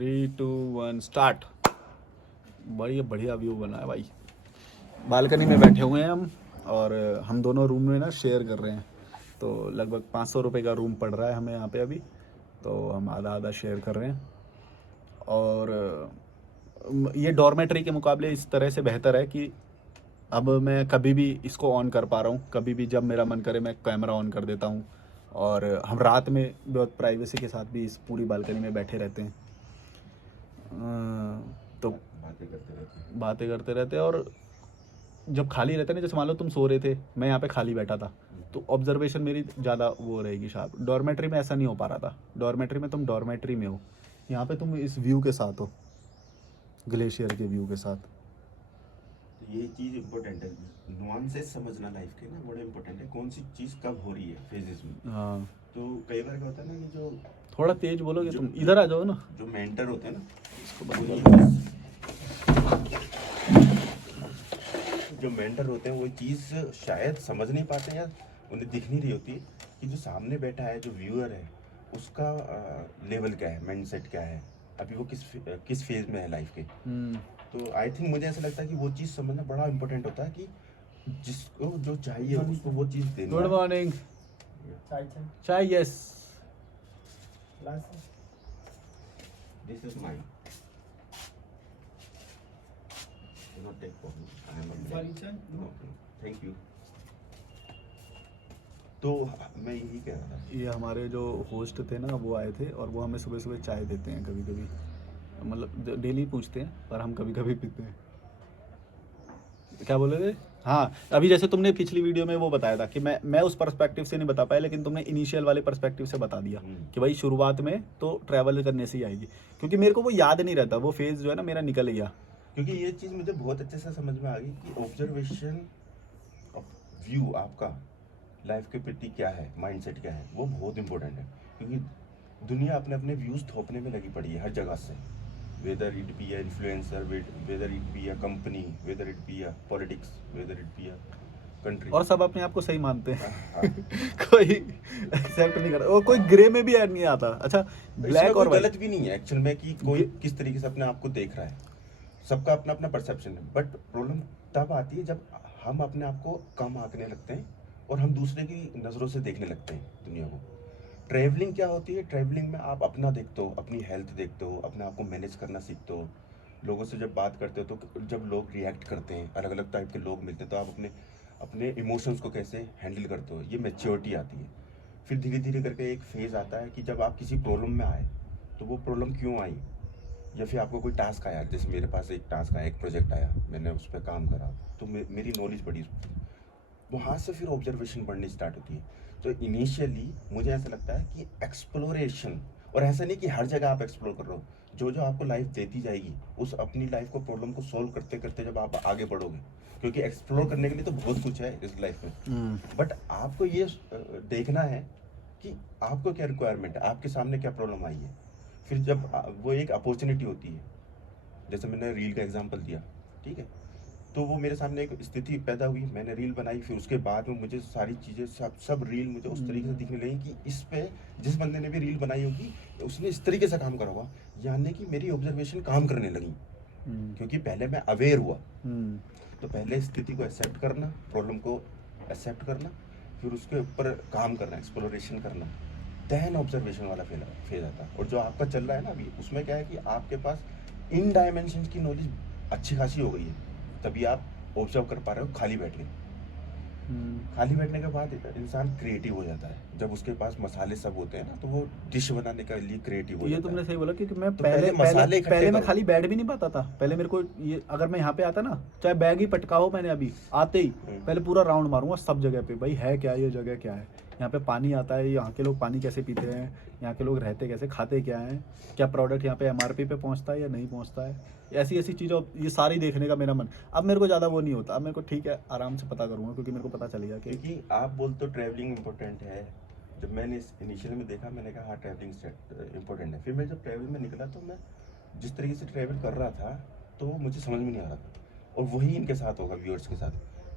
3 2 1 start. बढ़िया बढ़िया view बना है भाई। बालकनी में बैठे हुए हैं हम, और हम दोनों रूम में ना शेयर कर रहे हैं। तो लगभग 500 रुपये का रूम पड़ रहा है हमें यहाँ पे अभी। तो हम आधा आधा शेयर कर रहे हैं। और ये डॉर्मेट्री के मुकाबले इस तरह से बेहतर है कि अब मैं कभी भी इसको ऑन कर पा रहा हूँ। कभी भी जब मेरा मन करे मैं कैमरा ऑन कर देता हूँ। और हम रात में बहुत प्राइवेसी के साथ भी इस पूरी बालकनी में बैठे रहते हैं। तो बातें करते रहते हैं। और जब खाली रहता है ना, जैसे मान लो तुम सो रहे थे, मैं यहाँ पे खाली बैठा था, तो ऑब्जर्वेशन मेरी ज़्यादा वो रहेगी शार्प। डॉर्मेट्री में ऐसा नहीं हो पा रहा था। डॉर्मेट्री में तुम डॉर्मेट्री में हो, यहाँ पे तुम इस व्यू के साथ हो, ग्लेशियर के व्यू के साथ। तो ये चीज़ इम्पोर्टेंट है, नुआंसेस समझना लाइफ के ना बड़ा इम्पोर्टेंट है, कौन सी चीज़ कब हो रही है फेजेस में। हाँ, तो कई बार क्या होता है ना कि जो थोड़ा तेज बोलोगे तुम, इधर आ जाओ ना। जो मेंटर होते हैं ना, इसको वो बंद ये कर दो। जो मेंटर होते हैं वो चीज़ शायद समझ नहीं पाते या उन्हें दिख नहीं रही होती कि जो सामने बैठा है, जो व्यूअर है, उसका लेवल क्या है, माइंडसेट क्या है, अभी वो किस फेज में है लाइफ के। तो आई थिंक मुझे ऐसा लगता है कि वो चीज़ समझना बड़ा इंपॉर्टेंट होता है कि जिसको जो चाहिए उसको वो चीज़ देना गुड है। मॉर्निंग। चाय yes. This is mine, do not take problem, I am a man. Thank you. तो मैं यही कह रहा था, ये हमारे जो होस्ट थे ना, वो आए थे और वो हमें सुबह सुबह चाय देते हैं कभी कभी। मतलब डेली पूछते हैं, पर हम कभी कभी पीते हैं। क्या बोले थे? हाँ, अभी जैसे तुमने पिछली वीडियो में वो बताया था कि मैं उस पर्सपेक्टिव से नहीं बता पाया, लेकिन तुमने इनिशियल वाले पर्सपेक्टिव से बता दिया कि भाई शुरुआत में तो ट्रैवल करने से ही आएगी। क्योंकि मेरे को वो याद नहीं रहता, वो फेज़ जो है ना मेरा निकल गया। क्योंकि ये चीज़ मुझे बहुत अच्छे से समझ में आ गई कि ऑब्जर्वेशन व्यू आपका लाइफ के प्रति क्या है, माइंडसेट क्या है, वो बहुत इंपॉर्टेंट है। क्योंकि दुनिया अपने अपने व्यूज़ थोपने में लगी पड़ी है हर जगह से, whether it be a influencer, whether it be a company, whether it be a politics, whether it be a country. और सब अपने आप को सही मानते हैं। हाँ, कोई एक्सेप्ट नहीं करता, और कोई ग्रे में भी नहीं आता। अच्छा, इसमें ब्लैक कोई और वाइट। गलत भी नहीं है एक्चुअल में कि कोई किस तरीके से अपने आप को देख रहा है, सबका अपना अपना परसेप्शन है। बट प्रॉब्लम तब आती है जब हम अपने आप को कम आंकने लगते हैं और हम दूसरे की नज़रों से देखने लगते हैं दुनिया को। ट्रैवलिंग क्या होती है, ट्रैवलिंग में आप अपना देखते हो, अपनी हेल्थ देखते हो, अपने आप को मैनेज करना सीखते हो। लोगों से जब बात करते हो तो जब लोग रिएक्ट करते हैं, अलग अलग टाइप के लोग मिलते हैं, तो आप अपने अपने इमोशंस को कैसे हैंडल करते हो, ये मैच्योरिटी आती है। फिर धीरे धीरे करके एक फेज़ आता है कि जब आप किसी प्रॉब्लम में आए, तो वो प्रॉब्लम क्यों आई, या फिर आपको कोई टास्क आया, जैसे मेरे पास एक टास्क आया, एक प्रोजेक्ट आया, मैंने उस पर काम करा, तो मेरी नॉलेज बढ़ी, वहाँ से फिर ऑब्जर्वेशन बढ़नी स्टार्ट होती है। तो इनिशियली मुझे ऐसा लगता है कि एक्सप्लोरेशन, और ऐसा नहीं कि हर जगह आप एक्सप्लोर कर रहे हो, जो जो आपको लाइफ देती जाएगी उस अपनी लाइफ को प्रॉब्लम को सॉल्व करते करते जब आप आगे बढ़ोगे, क्योंकि एक्सप्लोर करने के लिए तो बहुत कुछ है इस लाइफ में, बट आपको ये देखना है कि आपको क्या रिक्वायरमेंट है, आपके सामने क्या प्रॉब्लम आई है। फिर जब वो एक अपॉर्चुनिटी होती है, जैसे मैंने रील का एग्जांपल दिया, ठीक है, तो वो मेरे सामने एक स्थिति पैदा हुई, मैंने रील बनाई, फिर उसके बाद में मुझे सारी चीज़ें सब रील मुझे उस तरीके से दिखने लगी कि इस पे जिस बंदे ने भी रील बनाई होगी उसने इस तरीके से काम करा होगा, यानी कि मेरी ऑब्जर्वेशन काम करने लगी, क्योंकि पहले मैं अवेयर हुआ। तो पहले स्थिति को एक्सेप्ट करना, प्रॉब्लम को एक्सेप्ट करना, फिर उसके ऊपर काम करना, एक्सप्लोरेशन करना, देन ऑब्जर्वेशन वाला फेज आता है। और जो आपका चल रहा है ना अभी, उसमें क्या है कि आपके पास इन डायमेंशन की नॉलेज अच्छी खासी हो गई है, तभी आप ऑब्जर्व कर पा रहे हो खाली बैठ के। खाली बैठने के बाद इंसान क्रिएटिव हो जाता है, जब उसके पास मसाले सब होते हैं ना, तो वो डिश बनाने के लिए क्रिएटिव हो ये जाता तुमने है। सही बोला, क्योंकि मैं तो पहले मसाले पहले इकट्ठे पहले मैं करो। खाली बैठ भी नहीं पाता था। पहले मेरे को ये, अगर मैं यहाँ पे आता ना, चाहे बैग ही पटका हो, मैंने अभी आते ही पहले पूरा राउंड मारूंगा सब जगह पे, भाई है क्या, ये जगह क्या है, यहाँ पे पानी आता है, यहाँ के लोग पानी कैसे पीते हैं, यहाँ के लोग रहते कैसे, खाते क्या हैं, क्या प्रोडक्ट यहाँ पे एमआरपी पे पहुँचता है या नहीं पहुँचता है, ऐसी ऐसी चीज़ों, ये सारी देखने का मेरा मन। अब मेरे को ज़्यादा वो नहीं होता, अब मेरे को ठीक है, आराम से पता करूँगा, क्योंकि मेरे को पता चल गया कि क्योंकि आप बोलते हो ट्रैवलिंग इम्पोर्टेंट है, जब मैंने इनिशियल में देखा, मैंने कहा हाँ ट्रैवलिंग इम्पोर्टेंट है। फिर मैं जब ट्रैवल में निकला, तो मैं जिस तरीके से ट्रैवल कर रहा था, तो वो मुझे समझ में नहीं आ रहा था। और वही इनके साथ होगा, व्यूअर्स के साथ,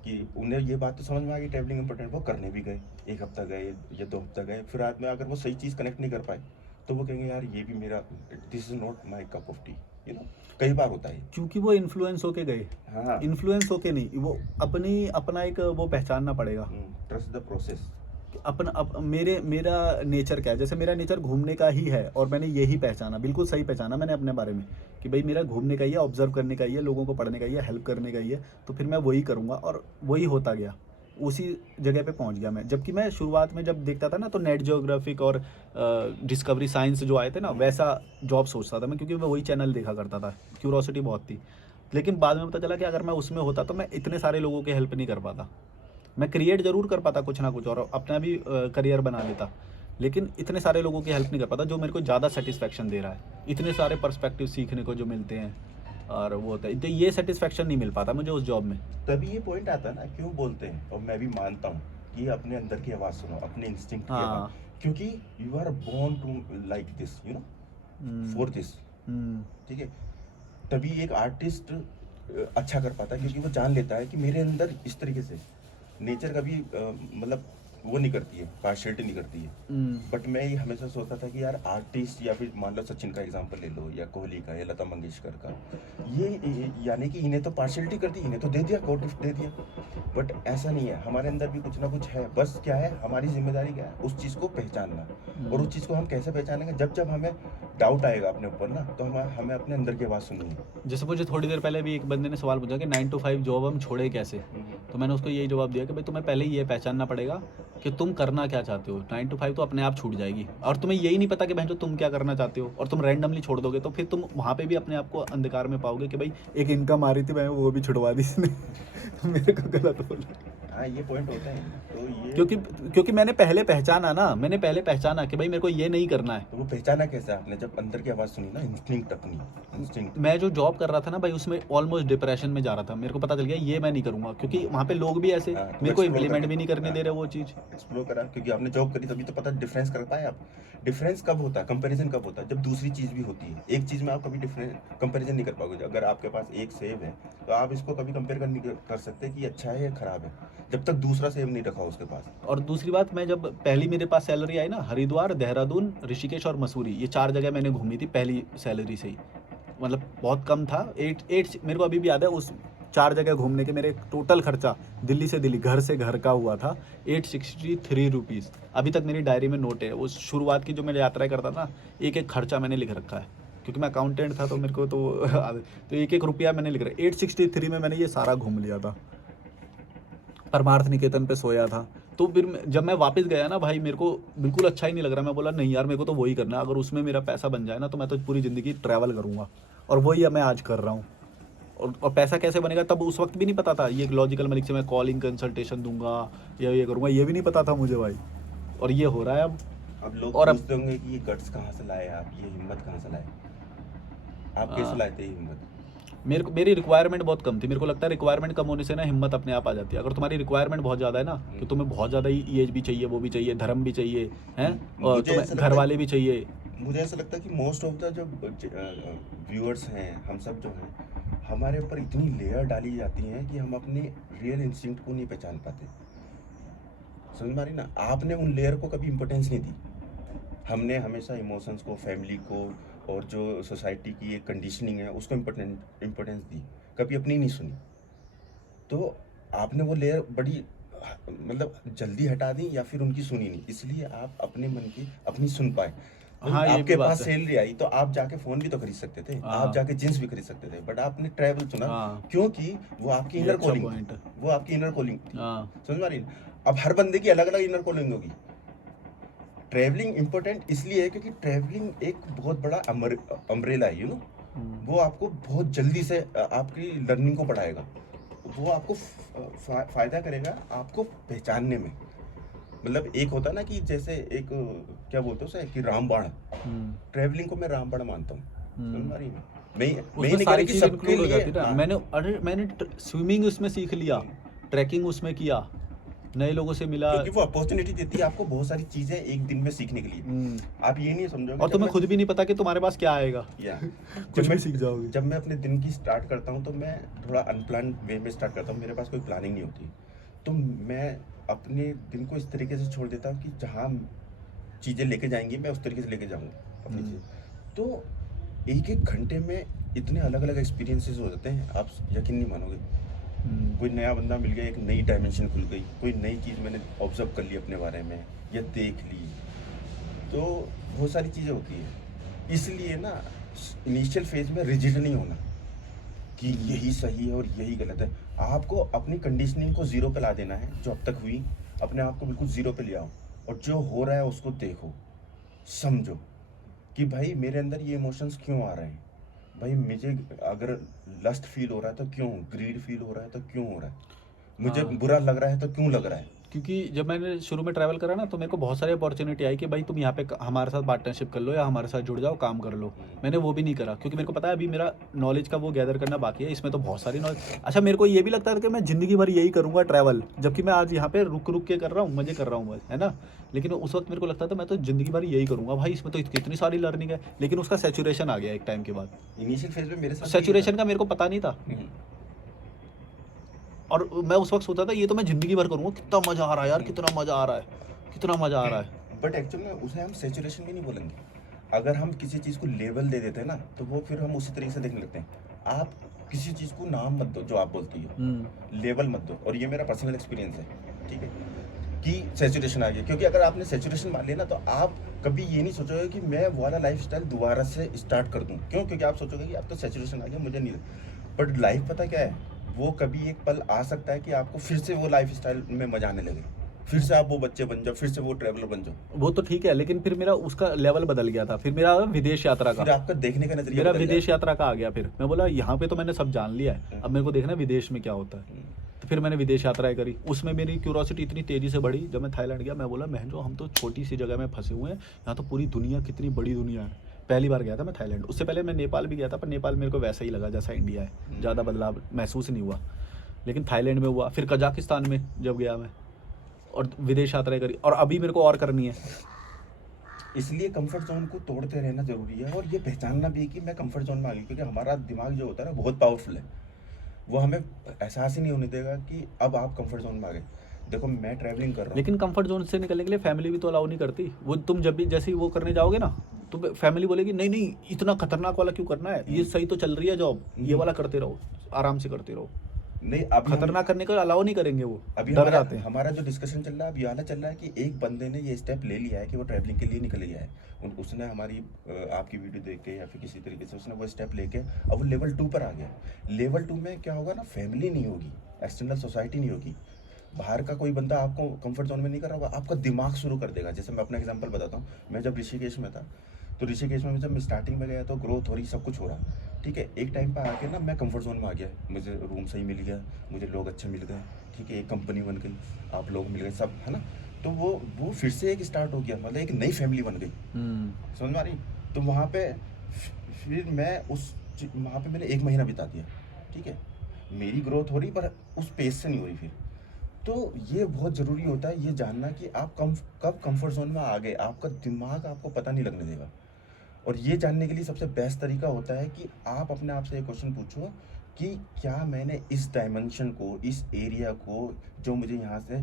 कि उन्हें ये बात तो समझ में आ गई ट्रैवलिंग इंपॉर्टेंट, वो करने भी गए, 1 हफ्ता गए या 2 हफ्ता गए, फिर बाद में अगर वो सही चीज़ कनेक्ट नहीं कर पाए, तो वो कहेंगे यार ये भी मेरा, this is not my cup of T, you know, कई बार होता है। क्योंकि वो इन्फ्लुएंस होके गए, हाँ, इन्फ्लुएंस होके नहीं, वो अपना एक वो पहचानना पड़ेगा। Trust the process. मेरा नेचर क्या है, जैसे मेरा नेचर घूमने का ही है, और मैंने यही पहचाना, बिल्कुल सही पहचाना मैंने अपने बारे में कि भाई मेरा घूमने का ही है, ऑब्जर्व करने का ही है, लोगों को पढ़ने का ही है, हेल्प करने का ही है, तो फिर मैं वही करूँगा, और वही होता गया, उसी जगह पे पहुंच गया मैं। जबकि मैं शुरुआत में जब देखता था ना, तो नेट जियोग्राफिक और डिस्कवरी साइंस जो आए थे ना, वैसा जॉब सोचता था मैं, क्योंकि मैं वही चैनल देखा करता था, क्यूरोसिटी बहुत थी। लेकिन बाद में पता चला कि अगर मैं उसमें होता तो मैं इतने सारे लोगों की हेल्प नहीं कर पाता। मैं क्रिएट ज़रूर कर पाता कुछ ना कुछ, और अपना भी करियर बना लेता, लेकिन इतने सारे लोगों की हेल्प नहीं कर पाता जो मेरे को ज़्यादा सेटिस्फेक्शन दे रहा है। इतने सारे पर्सपेक्टिव सीखने को जो मिलते हैं, और वो होता है, तो ये सेटिस्फेक्शन नहीं मिल पाता मुझे उस जॉब में। तभी ये पॉइंट आता है ना, क्यों बोलते हैं, और मैं भी मानता हूँ कि अपने अंदर की आवाज़ सुनो, अपने इंस्टिंक्ट की हाँ। आवाज़, क्योंकि you are born to like this, you know, for this, ठीक है। तभी एक आर्टिस्ट अच्छा कर पाता है, क्योंकि वो जान लेता है कि मेरे अंदर इस तरीके से नेचर कभी मतलब वो नहीं करती है, पार्शियलिटी नहीं करती है। बट मैं ये हमेशा सोचता था कि यार आर्टिस्ट, या फिर मान लो सचिन का एग्जांपल ले लो, या कोहली का, या लता मंगेशकर का, ये यानी कि इन्हें तो पार्शियलिटी कर दी, इन्हें तो दे दिया, गॉड गिफ्ट दे दिया। बट ऐसा नहीं है, हमारे अंदर भी कुछ ना कुछ है। बस क्या है, हमारी जिम्मेदारी क्या है, उस चीज़ को पहचानना। और उस चीज़ को हम कैसे पहचानेंगे, जब जब हमें डाउट आएगा अपने ऊपर ना, तो हमें अपने अंदर की आवाज़ सुननी है। जैसे मुझे थोड़ी देर पहले भी एक बंदे ने सवाल पूछा कि 9 to 5 जॉब हम छोड़े कैसे, तो मैंने उसको यही जवाब दिया कि भाई तुम्हें पहले ये पहचानना पड़ेगा कि तुम करना क्या चाहते हो। 9 to 5 तो अपने आप छूट जाएगी, और तुम्हें यही नहीं पता कि बहन जो तुम क्या करना चाहते हो, और तुम रैंडमली छोड़ दोगे, तो फिर तुम वहाँ पे भी अपने आप को अंधकार में पाओगे कि भाई एक इनकम आ रही थी, मैं वो भी छुड़वा दी इसने तो मेरे को गलत बोला। हाँ, ये पॉइंट होता है। तो ये क्योंकि मैंने पहले पहचाना कि भाई मेरे को ये नहीं करना है। तो वो पहचाना कैसे आपने, जब अंदर की आवाज़ सुनी ना, इंस्टिंक्ट अपनी, इंस्टिंक्ट। मैं जो जॉब कर रहा था ना भाई, उसमें ऑलमोस्ट डिप्रेशन में जा रहा था। मेरे को पता चल गया ये मैं नहीं करूँगा, क्योंकि वहाँ पे लोग भी ऐसे हाँ, मेरे को explore इम्प्लीमेंट करना। भी नहीं करने हाँ। दे रहे वो चीज़। एक्सप्लोर करा, क्योंकि आपने जॉब करी, तभी तो पता डिफरेंस कर पाए आप। डिफरेंस कब होता है, कंपैरिजन कब होता है, जब दूसरी चीज़ भी होती है। एक चीज़ में आप कभी डिफरेंस कंपैरिजन नहीं कर पाओगे। अगर आपके पास एक सेब है, तो आप इसको कभी कंपेयर कर सकते कि अच्छा है या खराब है, जब तक दूसरा सेब नहीं रखा उसके पास। और दूसरी बात, मैं जब पहली मेरे पास सैलरी आई ना, हरिद्वार, देहरादून, ऋषिकेश और मसूरी, ये 4 जगह मैंने घूमी थी पहली सैलरी से ही। मतलब बहुत कम था, एट मेरे को अभी भी याद है, उस 4 जगह घूमने के मेरे टोटल खर्चा दिल्ली से दिल्ली, घर से घर का हुआ था 863 रुपीज़। अभी तक मेरी डायरी में नोट है। उस शुरुआत की जो मैं यात्राएं करता था, एक एक खर्चा मैंने लिख रखा है, क्योंकि मैं अकाउंटेंट था, तो मेरे को तो एक एक रुपया मैंने लिख रखा। 863 में मैंने ये सारा घूम लिया था। परमार्थ निकेतन पे सोया था। तो फिर जब मैं वापस गया ना भाई, मेरे को बिल्कुल अच्छा ही नहीं लग रहा। मैं बोला नहीं यार, मेरे को तो वही करना है। अगर उसमें मेरा पैसा बन जाए ना, तो मैं तो पूरी ज़िंदगी ट्रैवल करूँगा, और वही मैं आज कर रहा हूँ। और पैसा कैसे बनेगा, तब उस वक्त भी नहीं पता था। ये लॉजिकल मलिक से मैं कॉलिंग कंसल्टेशन दूंगा या ये करूँगा, ये भी नहीं पता था मुझे भाई, और ये हो रहा है अब। अब लोग और अब पूछते होंगे कि ये गट्स कहाँ से लाए आप, ये हिम्मत कहाँ से लाए, आप कैसे लाए थे ये हिम्मत? मेरी रिक्वायरमेंट बहुत कम थी। मेरे को लगता है रिक्वायरमेंट कम होने से ना हिम्मत अपने आप आ जाती है। अगर तुम्हारी रिक्वायरमेंट बहुत ज़्यादा है ना, कि तुम्हें बहुत ज़्यादा ही एज भी चाहिए, वो भी चाहिए, धर्म भी चाहिए, हैं, और मुझे ऐसा तुम्हें लगता घर है- वाले भी चाहिए। मुझे ऐसा लगता है कि मोस्ट ऑफ द जो व्यूअर्स हैं, हम सब जो हैं, हमारे ऊपर इतनी लेयर डाली जाती हैं कि हम अपने रियल इंस्टिंक्ट को नहीं पहचान पाते। समझ में आ रही ना, आपने उन लेयर को कभी इम्पोर्टेंस नहीं दी। हमने हमेशा इमोशंस को, फैमिली को, और जो सोसाइटी की एक कंडीशनिंग है उसको इम्पोर्टेंस दी, कभी अपनी नहीं सुनी। तो आपने वो लेयर बड़ी मतलब जल्दी हटा दी, या फिर उनकी सुनी नहीं, इसलिए आप अपने मन की अपनी सुन पाए। हाँ, ये भी आपके बात पास है। सैलरी आई तो आप जाके फोन भी तो खरीद सकते थे, हाँ। आप जाके जींस भी खरीद सकते थे, बट आपने ट्रैवल चुना। हाँ। क्योंकि वो आपकी ये इनर अच्छा कॉलिंग, point है। वो आपकी इनर कॉलिंग थी। हाँ। समझ में आ रही है? अब हर बंदे की अलग अलग इनर कॉलिंग होगी। ट्रैवलिंग इंपॉर्टेंट इसलिए है क्योंकि ट्रैवलिंग एक बहुत बड़ा अम्ब्रेला है, यू नो। वो आपको बहुत जल्दी से आपकी लर्निंग को बढ़ाएगा, वो आपको फायदा करेगा आपको पहचानने में। मतलब एक होता है ना कि जैसे एक क्या बोलते हैं उसे, कि रामबाण। ट्रैवलिंग को मैं रामबाण मानता हूँ। समझ में आ रही है? मैं ये उसमें नहीं कह सारी रहा कि चीज़ सबके इंक्लूड हो लिए। जाती है ना। हाँ, मैंने स्विमिंग उसमें सीख लिया, ट्रैकिंग उसमें किया, नए लोगों से मिला। क्योंकि वो अपॉर्चुनिटी देती है आपको बहुत सारी चीजें एक दिन में सीखने के लिए। आप ये नहीं समझोगे, और जब तुम्हें मैं- खुद भी नहीं पता कि तुम्हारे पास क्या आएगा। या कुछ भी सीख जाओगे। जब मैं अपने दिन की स्टार्ट करता हूँ, तो मैं थोड़ा अनप्लान वे में स्टार्ट करता हूँ। मेरे पास कोई प्लानिंग नहीं होती, तो मैं अपने दिन को इस तरीके से छोड़ देता हूँ कि जहाँ चीज़ें लेके जाएंगी मैं उस तरीके से लेके जाऊँगा। अपनी चीज़। तो एक एक घंटे में इतने अलग अलग एक्सपीरियंसेस हो जाते हैं, आप यकीन नहीं मानोगे। कोई नया बंदा मिल गया, एक नई डायमेंशन खुल गई, कोई नई चीज़ मैंने ऑब्जर्व कर ली अपने बारे में या देख ली, तो बहुत सारी चीज़ें होती है। इसलिए ना इनिशियल फेज में रिजिड नहीं होना कि यही सही है और यही गलत है। आपको अपनी कंडीशनिंग को जीरो पे ला देना है, जो अब तक हुई अपने आप को बिल्कुल जीरो पे ले आओ, और जो हो रहा है उसको देखो, समझो कि भाई मेरे अंदर ये इमोशंस क्यों आ रहे हैं, भाई मुझे अगर लस्ट फील हो रहा है तो क्यों, ग्रीड फील हो रहा है तो क्यों हो रहा है, मुझे हाँ। बुरा लग रहा है तो क्यों लग रहा है। क्योंकि जब मैंने शुरू में ट्रैवल करा ना, तो मेरे को बहुत सारी अपॉर्चुनिटी आई कि भाई तुम यहाँ पे हमारे साथ पार्टनरशिप कर लो या हमारे साथ जुड़ जाओ, काम कर लो। मैंने वो भी नहीं करा, क्योंकि मेरे को पता है अभी मेरा नॉलेज का वो गैदर करना बाकी है। इसमें तो बहुत सारी नॉलेज, अच्छा मेरे को ये भी लगता था कि मैं ज़िंदगी भर यही करूँगा ट्रैवल, जबकि मैं आज यहाँ पे रुक रुक के कर रहा हूँ, मज़े कर रहा हूँ बस, है ना। लेकिन उस वक्त मेरे को लगता था मैं तो ज़िंदगी भर यही करूँगा भाई, इसमें तो कितनी सारी लर्निंग है। लेकिन उसका सैचुरेशन आ गया एक टाइम के बाद। इनिशियल फेज में मेरे साथ भी सैचुरेशन का मेरे को पता नहीं था, हम्म, और मैं उस वक्त सोचता था ये तो मैं ज़िंदगी भर करूँगा, कितना मज़ा आ रहा है यार, कितना मज़ा आ रहा है, कितना मज़ा आ रहा है। बट एक्चुअल में उसे हम सैचुरेशन भी नहीं बोलेंगे। अगर हम किसी चीज़ को लेवल दे देते हैं ना, तो वो फिर हम उसी तरीके से देखने लगते हैं। आप किसी चीज़ को नाम मत दो, जो आप बोलती हो, लेवल मत दो। और ये मेरा पर्सनल एक्सपीरियंस है, ठीक है, कि सैचुरेशन आ गया। क्योंकि अगर आपने सैचुरेशन मान लिया ना, तो आप कभी ये नहीं सोचोगे कि मैं वो वाला लाइफ स्टाइल दोबारा से स्टार्ट कर दूँ। क्यों? क्योंकि आप सोचोगे कि आप तो सैचुरेशन आ गया, मुझे नहीं। बट लाइफ पता क्या है, वो कभी एक पल आ सकता है कि आपको फिर से वो लाइफ स्टाइल में मजा आने लगे, फिर से आप वो बच्चे बन जाओ, फिर से वो ट्रैवलर बन जाओ। वो तो ठीक है, लेकिन फिर मेरा उसका लेवल बदल गया था। फिर मेरा विदेश यात्रा फिर का, आपका देखने का नजरिया मेरा बदल विदेश जाएगा। यात्रा का आ गया। फिर मैं बोला यहाँ पे तो मैंने सब जान लिया है, अब मेरे को देखना है विदेश में क्या होता है। तो फिर मैंने विदेश यात्राएं करी, उसमें मेरी क्यूरोसिटी इतनी तेज़ी से बढ़ी। जब मैं थाईलैंड गया, मैं बोला महंजो हम तो छोटी सी जगह में फंसे हुए हैं, यहाँ तो पूरी दुनिया कितनी बड़ी दुनिया है। पहली बार गया था मैं थाईलैंड, उससे पहले मैं नेपाल भी गया था, पर नेपाल मेरे को वैसा ही लगा जैसा इंडिया है, ज़्यादा बदलाव महसूस नहीं हुआ। लेकिन थाईलैंड में हुआ, फिर कजाकिस्तान में जब गया मैं, और विदेश यात्राएं करी, और अभी मेरे को और करनी है। इसलिए कंफर्ट जोन को तोड़ते रहना जरूरी है, और ये पहचानना भी है कि मैं कंफर्ट जोन में आ गई। क्योंकि हमारा दिमाग जो होता है ना, बहुत पावरफुल है। वो हमें एहसास ही नहीं होने देगा कि अब आप कंफर्ट जोन में आ गए। देखो मैं ट्रैवलिंग कर रहा हूँ, लेकिन कंफर्ट जोन से निकलने के लिए फैमिली भी तो अलाउ नहीं करती। वो तुम जब भी जैसे ही वो करने जाओगे ना, तो फैमिली बोलेगी नहीं नहीं इतना खतरनाक वाला क्यों करना है, ये सही तो चल रही है जॉब, ये वाला करते रहो, आराम से करते रहो। नहीं अभी खतरनाक करने का अलाउ नहीं करेंगे, वो अभी डर जाते हैं। हमारा जो डिस्कशन चल रहा है, अब ये वाला चल रहा है कि एक बंदे ने ये स्टेप ले लिया है कि वो ट्रैवलिंग के लिए निकल गया है। उसने हमारी आपकी वीडियो देख के या फिर किसी तरीके से उसने वो स्टेप लेके अब वो लेवल 2 पर आ गया। लेवल 2 में क्या होगा ना, फैमिली नहीं होगी, एक्सटर्नल सोसाइटी नहीं होगी, बाहर का कोई बंदा आपको कंफर्ट जोन में नहीं कर रहा होगा, आपका दिमाग शुरू कर देगा। जैसे मैं अपना एग्जांपल बताता हूँ, मैं जब ऋषिकेश में था, तो ऋषिकेश में जब मैं स्टार्टिंग में गया तो ग्रोथ हो रही, सब कुछ हो रहा, ठीक है। एक टाइम पर आके ना मैं कंफर्ट जोन में आ गया, मुझे रूम सही मिल गया, मुझे लोग अच्छे मिल गए, ठीक है, एक कंपनी बन गई, आप लोग मिल गए, सब है ना। तो वो फिर से एक स्टार्ट हो गया, मतलब एक नई फैमिली बन गई, समझ में आ रही। तो वहाँ पे फिर मैं वहाँ पे मैंने 1 महीना बिता दिया, ठीक है। मेरी ग्रोथ हो रही पर उस पेस से नहीं हो रही फिर। तो ये बहुत ज़रूरी होता है ये जानना कि आप कब कंफर्ट जोन में आ गए, आपका दिमाग आपको पता नहीं लगने देगा। और ये जानने के लिए सबसे बेस्ट तरीका होता है कि आप अपने आप से एक क्वेश्चन पूछो कि क्या मैंने इस डायमेंशन को, इस एरिया को, जो मुझे यहाँ से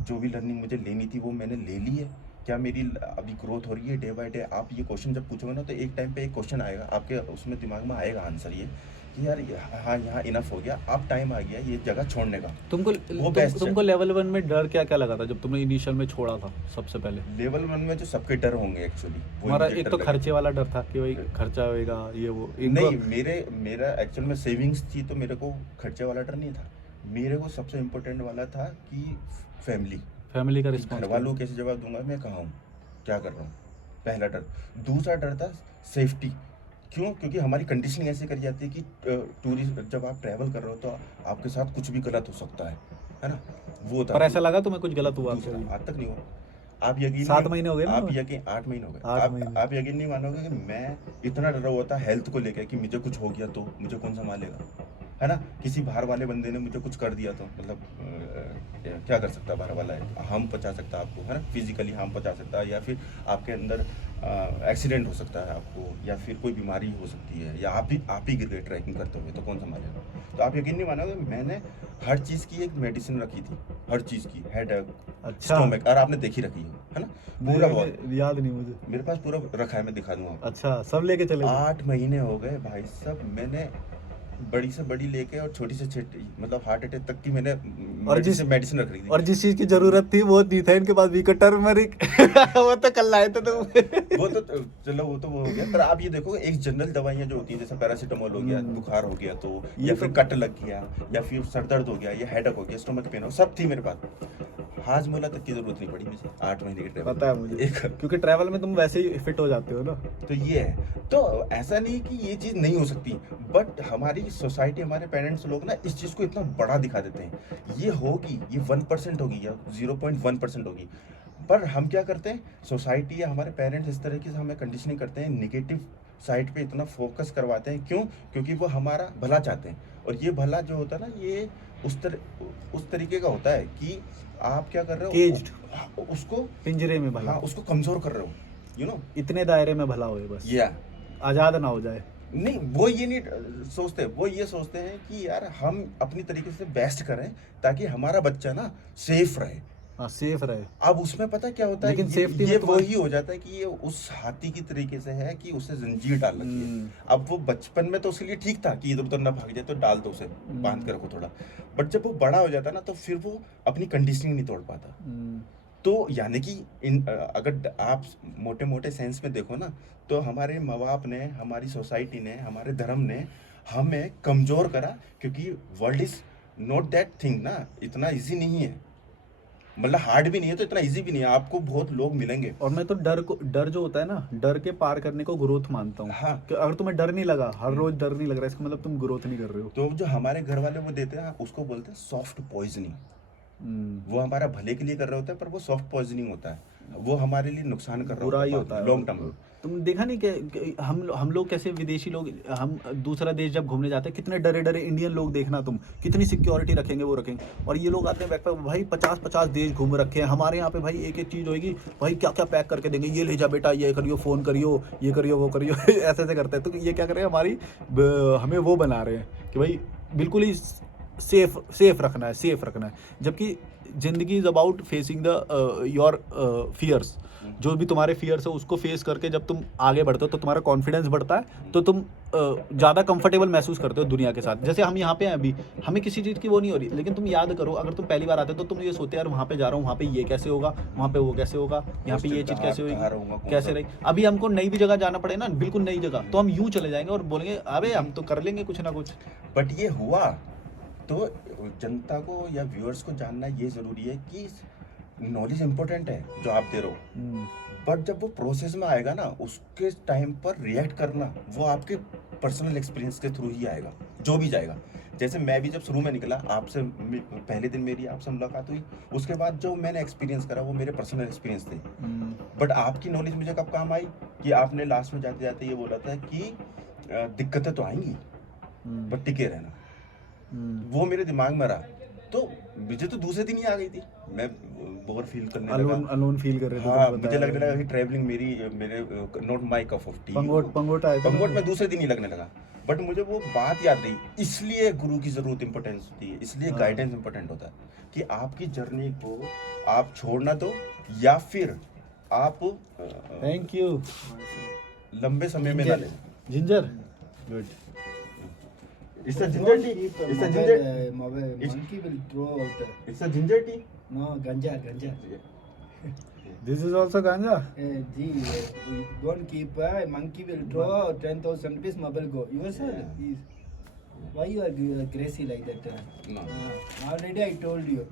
जो भी लर्निंग मुझे लेनी थी वो मैंने ले ली है, क्या मेरी अभी ग्रोथ हो रही है डे बाय डे। आप ये क्वेश्चन जब पूछोगे ना, तो एक टाइम पे एक क्वेश्चन आएगा आपके उसमें दिमाग में आएगा आंसर ये कि यार हाँ यहाँ इनफ हो गया, अब टाइम आ गया ये जगह छोड़ने का। तुमको लेवल 1 में डर क्या क्या लगा था जब तुमने इनिशियल में छोड़ा था? सबसे पहले लेवल 1 में जो सबके डर होंगे एक्चुअली, हमारा एक तो खर्चे वाला डर था कि भाई खर्चा होएगा, ये वो नहीं, मेरा एक्चुअल में सेविंग्स थी, तो मेरे को खर्चे वाला डर नहीं था। मेरे को सबसे इम्पोर्टेंट वाला था कि फैमिली का घर रिस्पॉन्स। वालों को कैसे जवाब दूंगा, मैं कहाँ हूँ, क्या कर रहा हूँ, पहला डर। दूसरा डर था सेफ्टी। क्यों? क्योंकि हमारी कंडीशनिंग ऐसे करी जाती है कि टूरिस्ट जब आप ट्रैवल कर रहे हो तो आपके साथ कुछ भी गलत हो सकता है ना। वो था। पर ऐसा लगा तुम्हें कुछ गलत हुआ? दूसरा आज तक नहीं हुआ। आप यकीन 7 महीने हो गए ना? आप यकीन 8 महीने हो गए। 8 महीने। आप यकीन नहीं मानोगे कि मैं इतना डरा हुआ था हेल्थ को लेकर कि मुझे कुछ हो गया तो मुझे कौन संभालेगा, है ना। किसी बाहर वाले बंदे ने मुझे कुछ कर दिया तो मतलब क्या कर सकता है बाहर वाला है, हार्म पहुंचा सकता है आपको, है ना, फिजिकली हार्म पहुंचा सकता है, या फिर आपके अंदर एक्सीडेंट हो सकता है आपको, या फिर कोई बीमारी हो सकती है, या आप ही गिर गए ट्रैकिंग करते हुए तो कौन संभालेगा। तो आप यकीन नहीं मानोगे, मैंने हर चीज़ की एक मेडिसिन रखी थी, हर चीज़ की, हेडेक, अच्छा। स्टोमक, और आपने देखी रखी है ना, पूरा बहुत याद नहीं मुझे। मेरे पास पूरा रखा है, मैं दिखा दूंगा आपको। अच्छा, सब लेके चले गए? 8 महीने हो गए भाई साहब, मैंने बड़ी से बड़ी लेके और छोटी से छोटी, मतलब हार्ट अटैक तक की मैंने और जिस मेडिसिन रख रही थी। और जिस चीज की जरूरत थी वो नहीं था इनके पास, वीको टर्मरिक। वो तो कल लाए थे तुम। वो तो चलो, वो तो वो हो गया, पर आप ये देखो एक जनरल दवाइयाँ जो होती है, जैसे पैरासीटामोल हो गया, बुखार हो गया तो, ये या तो- फिर कट लग गया, या फिर सर दर्द हो गया, या हेडक हो गया, स्टोमक पेन हो, सब थी मेरे पास। हाजमोला तक की जरूरत नहीं पड़ी मुझे 8 महीने के ट्रैवल पता है मुझे, एक। क्योंकि ट्रैवल में तुम वैसे ही फिट हो जाते हो ना। तो ये है, तो ऐसा नहीं कि ये चीज़ नहीं हो सकती, बट हमारी सोसाइटी, हमारे पेरेंट्स लोग ना इस चीज़ को इतना बड़ा दिखा देते हैं, ये होगी, ये 1% होगी या 0.1% होगी, पर हम क्या करते हैं, सोसाइटी या हमारे पेरेंट्स इस तरीके से हमें कंडीशनिंग करते हैं, नेगेटिव साइड पे इतना फोकस करवाते हैं। क्यों? क्योंकि वो हमारा भला चाहते हैं, और ये भला जो होता है ना, ये उस तरीके का होता है कि आप क्या कर रहे हो, Caged. उसको, पिंजरे में भला, हाँ, उसको कमजोर कर रहे हो, यू नो। इतने दायरे में भला होए बस, या आजाद ना हो जाए। नहीं, वो ये नहीं सोचते, वो ये सोचते हैं कि यार हम अपनी तरीके से बेस्ट करें ताकि हमारा बच्चा ना सेफ रहे। हाँ, सेफ रहे। अब उसमें पता क्या होता है, लेकिन safety में ये तुम्हारा- वही हो जाता है कि ये उस हाथी की तरीके से है कि उसे जंजीर डाल रखी है। हम्म। अब वो बचपन में तो उसके लिए ठीक था कि इधर उधर ना भाग जाए, तो डाल दो उसे, बांध के रखो थोड़ा, बट जब वो बड़ा हो जाता है ना, तो फिर वो अपनी कंडीशनिंग नहीं तोड़ पाता। तो यानी कि अगर आप मोटे मोटे सेंस में देखो ना, तो हमारे माँ बाप ने, हमारी सोसाइटी ने, हमारे धर्म ने हमें कमज़ोर करा, क्योंकि world is not that thing ना, इतना इजी नहीं है, मतलब हार्ड भी नहीं है तो इतना इजी भी नहीं है, आपको बहुत लोग मिलेंगे। और मैं तो डर जो होता है ना, डर के पार करने को ग्रोथ मानता हूँ। हाँ। कि अगर तुम्हें डर नहीं लगा, हर रोज डर नहीं लग रहा है, इसका मतलब तुम ग्रोथ नहीं कर रहे हो। तो जो हमारे घर वाले वो देते हैं, उसको बोलते हैं सॉफ्ट पॉइजनिंग। वो हमारा भले के लिए कर रहे होते हैं, पर वो सॉफ्ट पॉइजनिंग होता है, वो हमारे लिए नुकसान कर रहा बुरा ही होता है लॉन्ग टर्म। तुम देखा नहीं कि हम लोग कैसे, विदेशी लोग, हम दूसरा देश जब घूमने जाते हैं, कितने डरे डरे इंडियन लोग देखना तुम, कितनी सिक्योरिटी रखेंगे वो रखेंगे। और ये लोग आते हैं बैग पैक, भाई 50-50 देश घूम रखे हैं। हमारे यहाँ पे भाई एक एक चीज़ होगी, भाई क्या क्या पैक करके देंगे, ये ले जा बेटा, ये करियो, फ़ोन करियो, ये करियो, वो करियो। ऐसे ऐसे करते हैं। तो ये क्या कर रहे हैं, हमें वो बना रहे हैं कि भाई बिल्कुल ही सेफ रखना है, सेफ रखना है। जबकि जिंदगी is about facing the your fears. जो भी तुम्हारे फियर्स है उसको फेस करके जब तुम आगे बढ़ते हो तो तुम्हारा कॉन्फिडेंस बढ़ता है, तो तुम ज़्यादा कंफर्टेबल महसूस करते हो दुनिया के साथ। जैसे हम यहाँ पे हैं अभी, हमें किसी चीज़ की वो नहीं हो रही, लेकिन तुम याद करो, अगर तुम पहली बार आते हो तो तुम ये सोचते यार वहाँ पे जा रहा हूँ, वहाँ पे ये कैसे होगा, वहाँ पे वो कैसे होगा, यहाँ पे ये चीज़ कैसे होगी, कैसे रही। अभी हमको नई भी जगह जाना पड़े ना, बिल्कुल नई जगह, तो हम यूँ चले जाएंगे और बोलेंगे अबे हम तो कर लेंगे कुछ ना कुछ। बट ये हुआ तो जनता को या व्यूअर्स को जानना ये ज़रूरी है कि नॉलेज इंपॉर्टेंट है जो आप दे रहे हो, बट जब वो प्रोसेस में आएगा ना, उसके टाइम पर रिएक्ट करना वो आपके पर्सनल एक्सपीरियंस के थ्रू ही आएगा, जो भी जाएगा। जैसे मैं भी जब शुरू में निकला, आपसे पहले दिन मेरी आपसे मुलाकात हुई, उसके बाद जो मैंने एक्सपीरियंस करा वो मेरे पर्सनल एक्सपीरियंस थे। बट आपकी नॉलेज मुझे कब काम आई कि आपने लास्ट में जाते जाते ये बोला था कि दिक्कतें तो आएंगी बट टिके रहना। वो मेरे दिमाग में रहा, तो मुझे तो दूसरे दिन ही आ गई थी, मैं बोर फील करने लगा, अलोन फील कर रहे थे। हाँ, मुझे लगने लगा कि ट्रैवलिंग मेरे not my cup of T. Pangot आए थे। पंगोट में दूसरे दिन ही लगने लगा, बट मुझे वो बात याद रही। इसलिए गुरु की जरूरत इंपॉर्टेंस होती है, इसलिए गाइडेंस इंपॉर्टेंट होता है कि आपकी जर्नी को आप छोड़ना दो या फिर आप थैंक यू लंबे समय में ना लें। Ginger good. It's a ginger tea. It's a ginger. Monkey will throw out. It's a ginger tea. No, ganja. This is also गांजा। Gee, we don't keep. Monkey will throw 10,000 rupees. Mobile go. You sir, why you are crazy like that? No. Already I told you.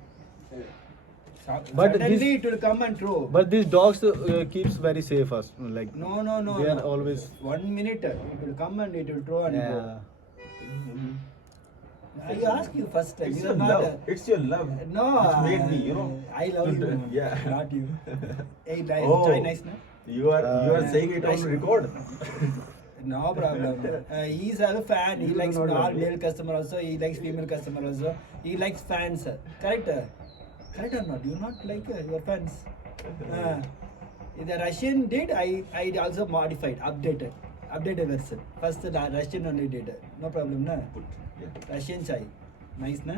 But Suddenly this- it will come and throw. But these dogs keeps very safe us, like No. they are always 1 minute it will come and it will throw and go. I ask you first. It's You your are not. love. It's your love. No, Which made me, you know. I love you. Yeah. Not you. Hey, nice. Oh. Try nice, no? You are saying it on record. No problem. He's a fan. He likes all male customer also. He likes female customer also. He likes fans. Correct? Correct or not? You not like your fans. The Russian did. I also modified, updated version. First the Russian only did. No problem, na? Yeah. Russian chai. Nice, na?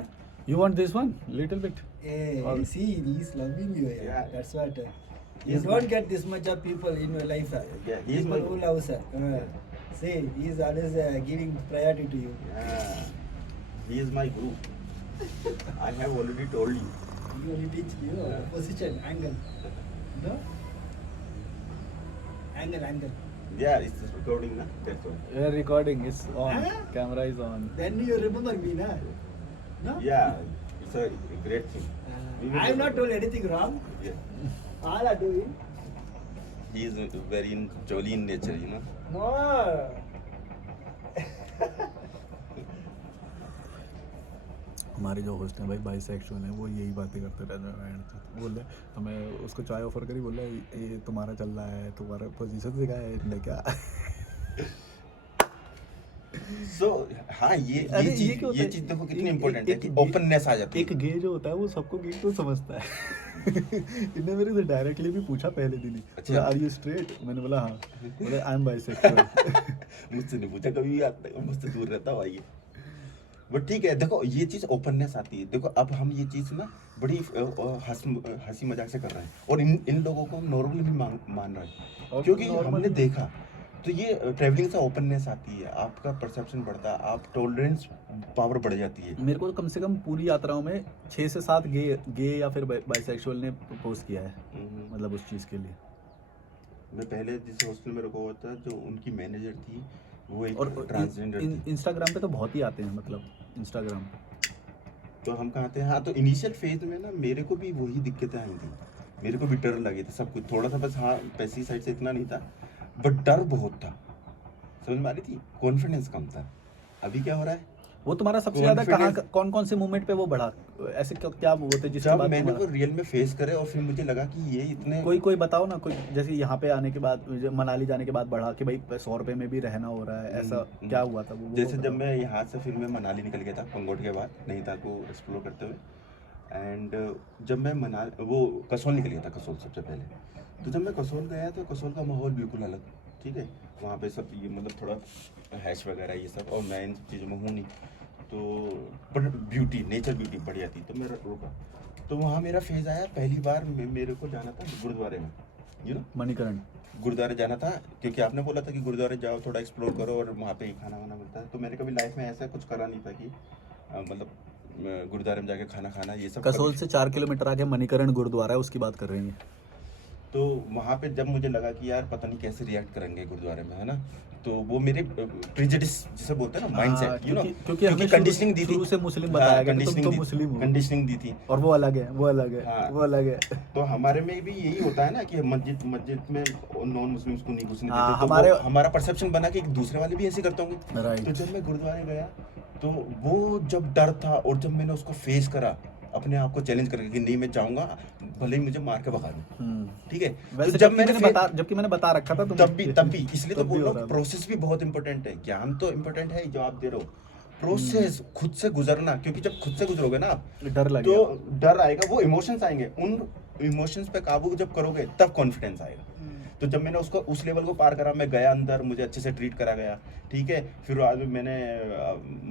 You want this one? Little bit. Hey, Or- see, he's loving you. Yeah. Yeah. That's what. You He's don't get this much of people in your life. Yeah, he is People my- who loves her. See, he's always giving priority to you. Yeah. He is my guru. I have already told you. You only teach you position, angle. No? Angle. Yeah, it's recording now. That's why. Yeah, recording is on. Huh? Camera is on. Then you remember me, na? No? Yeah, it's a great thing. We will I have not remember. told anything wrong. Yeah. All are doing. He is very jolly in nature, you know. No. हमारे जो host हैं भाई bisexual हैं, वो यही बातें करते रहते हैं। बोल रहे हमें, उसको चाय ऑफर करी, बोल रहे ये तुम्हारा चल रहा है, तुम्हारा पोजीशन दिखाया है, मैं क्या So, हाँ ये अरे ये क्या चीज होता है? देखो कितनी एक- इम्पोर्टेंट है एक- कि एक- ओपननेस आ जाती एक है। गे जो होता है वो सबको गे तो समझता है। इन्हें मेरे से डायरेक्टली भी पूछा पहले दिन ही, अच्छा। Are you straight? मैंने बोला हाँ। बोले आई एम बाइसेक्सुअल। मुझसे नहीं पूछा कभी भी, आता है, मुझसे दूर रहता हुआ ये। बट ठीक है, देखो ये चीज ओपननेस आती है। देखो अब हम ये चीज ना बड़ी हंसी मजाक से कर रहे हैं और इन लोगों को नॉर्मल भी मान रहे हैं, और क्योंकि normal हमने भी- देखा। तो ये ट्रैवलिंग से ओपननेस आती है, आपका परसेप्शन बढ़ता है, आप टॉलरेंस पावर बढ़ जाती है। मेरे को कम से कम पूरी यात्राओं में 6 से 7 गे या फिर बाइसेक्सुअल ने प्रपोज किया है, मतलब उस चीज़ के लिए। मैं पहले जिस हॉस्टल में रुका हुआ था, जो उनकी मैनेजर थी वो एक और ट्रांसजेंडर थी। इंस्टाग्राम पे तो बहुत ही आते हैं, मतलब इंस्टाग्राम तो हम कहाँ थे, हाँ, तो इनिशियल फेज में ना मेरे को भी वही दिक्कतें आई थी। मेरे को भी डर लगे थे सब कुछ, थोड़ा सा बस, हाँ पैसी साइड से इतना नहीं था, बट डर बहुत था। समझ में आ रही थी, कॉन्फिडेंस कम था। अभी क्या हो रहा है, वो तुम्हारा सबसे ज़्यादा कहाँ, Confidence- कौन से मूवमेंट पे वो बढ़ा? ऐसे क्या वो होते जिसके जब बाद मैंने वो तुम्हारा- रियल में फेस करे और फिर मुझे लगा कि ये इतने कोई बताओ ना, कोई जैसे यहाँ पे आने के बाद, मनाली जाने के बाद बढ़ा कि भाई 100 रुपये में भी रहना हो रहा है, ऐसा क्या हुआ था? वो जैसे बताओ। जब मैं यहाँ से फिर मैं मनाली निकल गया था पंगोट के बाद नैनीताल को एक्सप्लोर करते हुए, एंड जब मैं वो कसोल निकल गया था, कसोल सबसे पहले। तो जब मैं कसोल गया तो कसोल का माहौल बिल्कुल अलग, ठीक है। वहाँ पे सब ये मतलब थोड़ा हैश वगैरह ये सब, और मैं इन चीज़ों में हूँ नहीं, तो बट ब्यूटी, नेचर ब्यूटी बढ़िया थी। तो मैं रुका, तो वहाँ मेरा फेज आया। पहली बार मेरे को जाना था गुरुद्वारे में, यू नो, मणिकरण। गुरुद्वारे जाना था, क्योंकि आपने बोला था कि गुरुद्वारे जाओ, थोड़ा एक्सप्लोर करो और वहाँ पे ही खाना वाना मिलता है। तो मैंने कभी लाइफ में ऐसा कुछ करा नहीं था कि मतलब गुरुद्वारे में जाके खाना खाना ये सब। कसोल कभी- से 4 किलोमीटर आगे मणिकरण गुरुद्वारा है, उसकी बात कर रहे हैं। तो वहाँ पे जब मुझे लगा कि यार पता नहीं कैसे रिएक्ट करेंगे गुरुद्वारे में, है ना, तो वो मेरे प्रेजुडिस जिसे बोलते हैं ना, माइंडसेट, यू नो, क्योंकि हमें कंडीशनिंग दी थी, शुरू से मुस्लिम बताया गया कि तुम तो दी- मुस्लिम हो, कंडीशनिंग दी थी। और वो अलग है, वो अलग है, हाँ। वो अलग है। तो हमारे में भी यही होता है ना कि मस्जिद में नॉन मुस्लिम्स को नहीं घुसने हाँ, देते। तो हमारे- हमारा परसेप्शन बना कि दूसरे वाले भी ऐसे करते होंगे। तो राइट। जब मैं गुरुद्वारे गया, तो वो जब डर था और जब मैंने उसको फेस करा, अपने आप को चैलेंज करके कि नहीं मैं जाऊंगा, भले ही मुझे मार के भगा दूं, ठीक है। वैसे तो जबकि मैंने बता रखा था तब भी इसलिए तो तब भी बोल हो रहा रहा हूँ, था। प्रोसेस भी बहुत इंपॉर्टेंट है। ज्ञान तो इंपॉर्टेंट है, जो आप दे रहे हो, प्रोसेस खुद से गुजरना, क्योंकि जब खुद से गुजरोगे ना आप, डर लगे तो डर आएगा, वो इमोशंस आएंगे, उन इमोशंस पे काबू जब करोगे तब कॉन्फिडेंस आएगा। तो जब मैंने उसको उस लेवल को पार करा, मैं गया अंदर, मुझे अच्छे से ट्रीट करा गया, ठीक है। फिर आज मैंने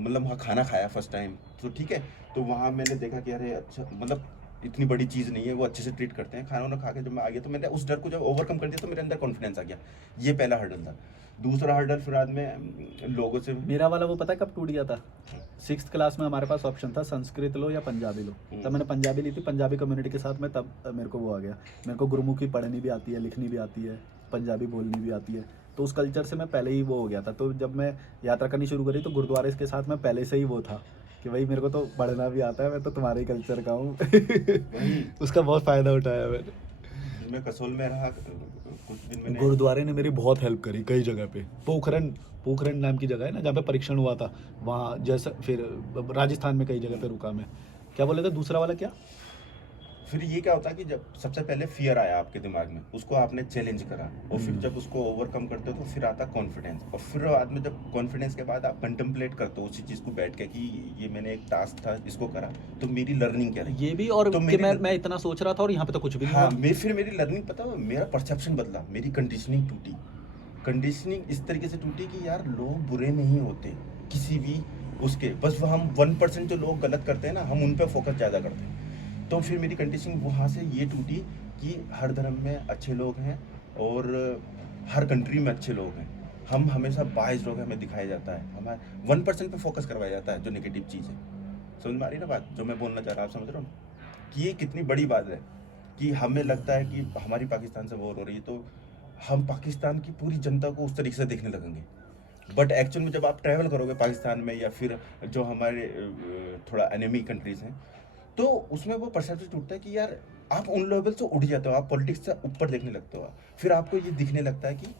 मतलब वहाँ खाना खाया फर्स्ट टाइम, तो ठीक है। तो वहाँ मैंने देखा कि अरे अच्छा, मतलब इतनी बड़ी चीज़ नहीं है, वो अच्छे से ट्रीट करते हैं। खाना वाना खा के जब मैं आ गया, तो मैंने उस डर को जब ओवरकम कर दिया, तो मेरे अंदर कॉन्फिडेंस आ गया। ये पहला हर्डल था। दूसरा हर्डल फिर आज में लोगों से, मेरा वाला वो पता है कब टूट गया था? 6th क्लास में हमारे पास ऑप्शन था संस्कृत लो या पंजाबी लो। तब मैंने पंजाबी ली थी, पंजाबी कम्युनिटी के साथ में, तब मेरे को वो आ गया। मेरे को गुरुमुखी पढ़नी भी आती है, लिखनी भी आती है, पंजाबी बोलनी भी आती है, तो उस कल्चर से मैं पहले ही वो हो गया था। तो जब मैं यात्रा करनी शुरू करी, तो गुरुद्वारे के साथ मैं पहले से ही वो था कि भाई मेरे को तो पढ़ना भी आता है, मैं तो तुम्हारे ही कल्चर का हूँ। उसका बहुत फ़ायदा उठाया मैंने। मैं कसोल में रहा कुछ दिन, मैंने गुरुद्वारे ने मेरी बहुत हेल्प करी कई जगह पे। पोखरण नाम की जगह है ना, जहाँ पे परीक्षण हुआ था, वहाँ जैसा, फिर राजस्थान में कई जगह पे रुका मैं। क्या बोले थे दूसरा वाला क्या? फिर ये क्या होता है कि जब सबसे पहले फियर आया आपके दिमाग में, उसको आपने चैलेंज करा, और फिर जब उसको ओवरकम करते हो तो फिर आता कॉन्फिडेंस, और फिर बाद में जब कॉन्फिडेंस के बाद आप कंटेम्पलेट करते हो उसी चीज़ को बैठ के कि ये मैंने एक टास्क था, इसको करा, तो मेरी लर्निंग क्या रही। ये भी, और तो कि मैं इतना सोच रहा था और यहाँ पे तो कुछ भी नहीं हाँ, हुआ। फिर मेरी लर्निंग पता है, मेरा परसेप्शन बदला, मेरी कंडीशनिंग टूटी। कंडीशनिंग इस तरीके से टूटी कि यार लोग बुरे नहीं होते, किसी भी उसके, बस वो हम 1% जो लोग गलत करते हैं ना, हम उन पे फोकस ज़्यादा करते हैं। तो फिर मेरी कंडीशन वहाँ से ये टूटी कि हर धर्म में अच्छे लोग हैं और हर कंट्री में अच्छे लोग हैं। हम हमेशा 22 लोग हमें दिखाया जाता है, हमारे 1% पे फोकस करवाया जाता है जो नेगेटिव चीज़ है। समझ में आ रही ना बात जो मैं बोलना चाह रहा हूँ? आप समझ रहे हो ना कि ये कितनी बड़ी बात है कि हमें लगता है कि हमारी पाकिस्तान से वॉर हो रही है तो हम पाकिस्तान की पूरी जनता को उस तरीके से देखने लगेंगे। बट एक्चुअल में जब आप ट्रैवल करोगे पाकिस्तान में या फिर जो हमारे थोड़ा एनिमी कंट्रीज हैं, तो उसमें वो परसेप्शन टूटता है कि यार आप उन लेवल से उठ जाते हो, आप पॉलिटिक्स से ऊपर देखने लगते हो। फिर आपको ये दिखने लगता है कि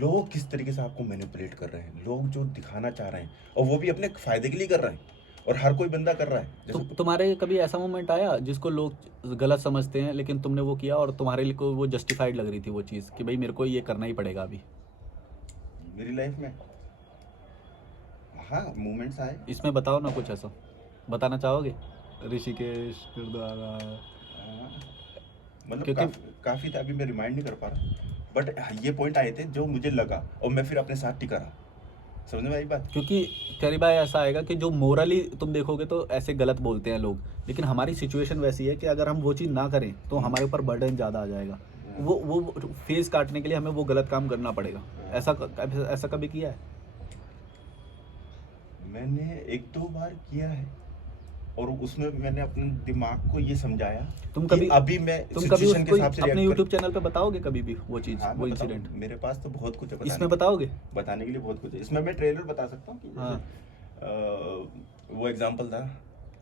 लोग किस तरीके से आपको मैनिपुलेट कर रहे हैं, लोग जो दिखाना चाह रहे हैं और वो भी अपने फायदे के लिए कर रहे हैं, और हर कोई बंदा कर रहा है। जैसे तुम्हारे कभी ऐसा मोमेंट आया जिसको लोग गलत समझते हैं लेकिन तुमने वो किया और तुम्हारे लिए को वो जस्टिफाइड लग रही थी वो चीज़ कि भाई मेरे को ये करना ही पड़ेगा अभी? मेरी लाइफ में हाँ मोमेंट्स आए। इसमें बताओ ना कुछ ऐसा, बताना चाहोगे? ऋषिकेश, गुरुद्वारा, मतलब क्योंकि- काफी था, अभी मैं रिमाइंड नहीं कर पा रहा, बट ये पॉइंट आए थे जो मुझे लगा और मैं फिर अपने साथ टिका रहा। समझ में आई बात? क्योंकि कई बार ऐसा आएगा कि जो मोरली तुम देखोगे तो ऐसे गलत बोलते हैं लोग, लेकिन हमारी सिचुएशन वैसी है कि अगर हम वो चीज़ ना करें तो हमारे ऊपर बर्डन ज़्यादा आ जाएगा। वो फेस काटने के लिए हमें वो गलत काम करना पड़ेगा। ऐसा कभी किया है? मैंने 1-2 बार किया है और उसमें मैंने अपने दिमाग को ये समझाया तुम कि कभी अभी मैं तुम कभी सिचुएशन के उसको हिसाब से अपने react यूट्यूब चैनल पे बताओगे कभी भी वो चीज़, हाँ, वो मैं बताऊं, इंसिडेंट? मेरे पास तो बहुत कुछ है इसमें बताओगे? बताने के लिए बहुत कुछ है। इसमें मैं ट्रेलर बता सकता हूँ कि हाँ। वो एग्जांपल था।